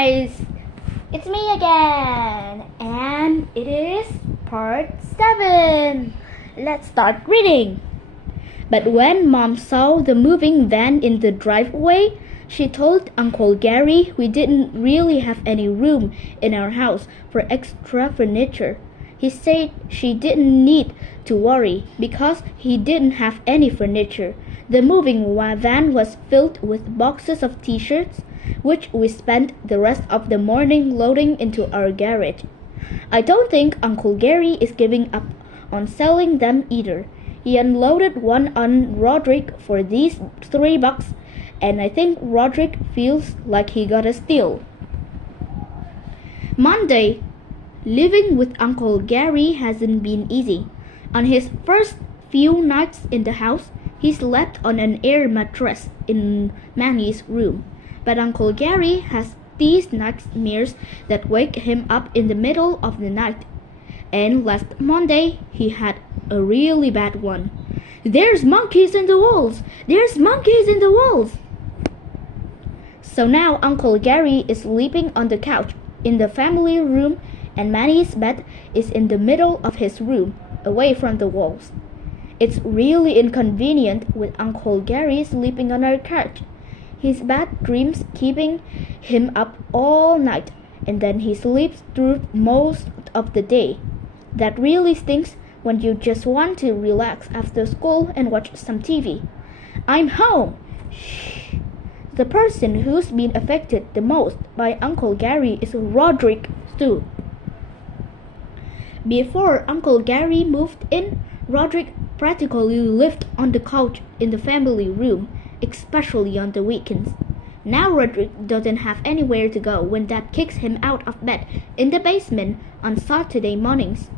guys! It's me again, and it is part 7. Let's start reading. But when Mom saw the moving van in the driveway, she told Uncle Gary we didn't really have any room in our house for extra furniture. He said she didn't need to worry because he didn't have any furniture. The moving van was filled with boxes of t-shirts, which we spent the rest of the morning loading into our garage. I don't think Uncle Gary is giving up on selling them either. He unloaded one on Roderick for these $3, and I think Roderick feels like he got a steal. Monday. Living with Uncle Gary hasn't been easy. On his first few nights in the house, he slept on an air mattress in Manny's room. But Uncle Gary has these nightmares that wake him up in the middle of the night. And last Monday, he had a really bad one. "There's monkeys in the walls! There's monkeys in the walls!" So now Uncle Gary is sleeping on the couch in the family room, and Manny's bed is in the middle of his room, away from the walls. It's really inconvenient with Uncle Gary sleeping on our couch. His bad dreams keeping him up all night, and then he sleeps through most of the day. That really stinks when you just want to relax after school and watch some TV. I'm home! Shh. The person who's been affected the most by Uncle Gary is Roderick too. Before Uncle Gary moved in, Roderick practically lived on the couch in the family room, especially on the weekends. Now Roderick doesn't have anywhere to go when Dad kicks him out of bed in the basement on Saturday mornings.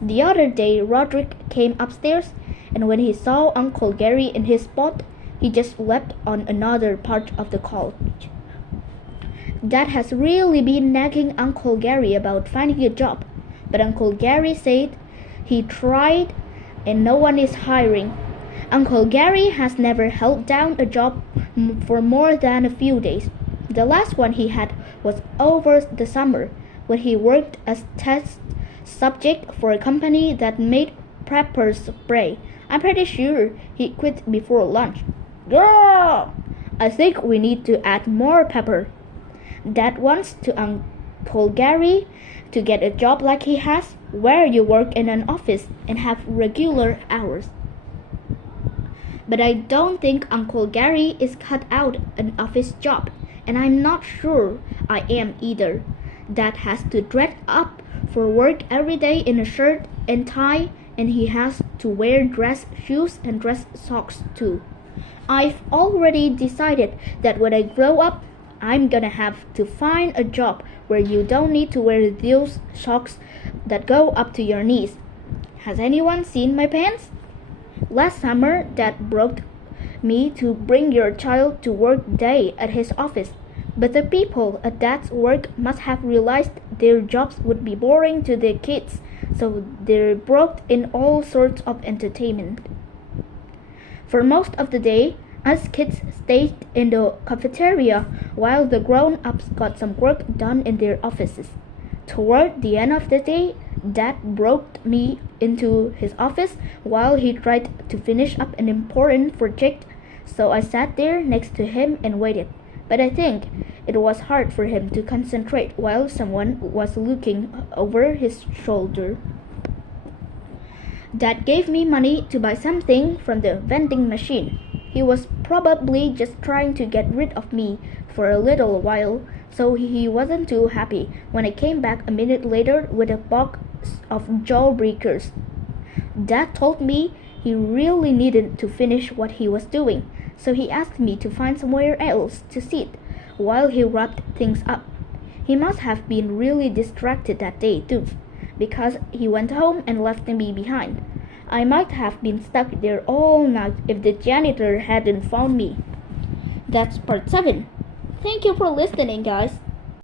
The other day, Roderick came upstairs, and when he saw Uncle Gary in his spot, he just slept on another part of the couch. Dad has really been nagging Uncle Gary about finding a job, but Uncle Gary said he tried and no one is hiring. Uncle Gary has never held down a job for more than a few days. The last one he had was over the summer, when he worked as test subject for a company that made pepper spray. I'm pretty sure he quit before lunch. Girl! I think we need to add more pepper. Dad wants to Uncle Gary to get a job like he has, where you work in an office and have regular hours. But I don't think Uncle Gary is cut out an office job, and I'm not sure I am either. Dad has to dress up for work every day in a shirt and tie, and he has to wear dress shoes and dress socks too. I've already decided that when I grow up, I'm gonna have to find a job where you don't need to wear those socks that go up to your knees. Has anyone seen my pants? Last summer, Dad brought me to bring your child to work day at his office. But the people at Dad's work must have realized their jobs would be boring to their kids, so they brought in all sorts of entertainment. For most of the day, us kids stayed in the cafeteria while the grown-ups got some work done in their offices. Toward the end of the day, Dad brought me into his office while he tried to finish up an important project, so I sat there next to him and waited. But I think it was hard for him to concentrate while someone was looking over his shoulder. Dad gave me money to buy something from the vending machine. He was probably just trying to get rid of me for a little while, so he wasn't too happy when I came back a minute later with a box of jawbreakers. Dad told me he really needed to finish what he was doing, so he asked me to find somewhere else to sit while he wrapped things up. He must have been really distracted that day too, because he went home and left me behind. I might have been stuck there all night if the janitor hadn't found me. That's part 7. Thank you for listening, guys.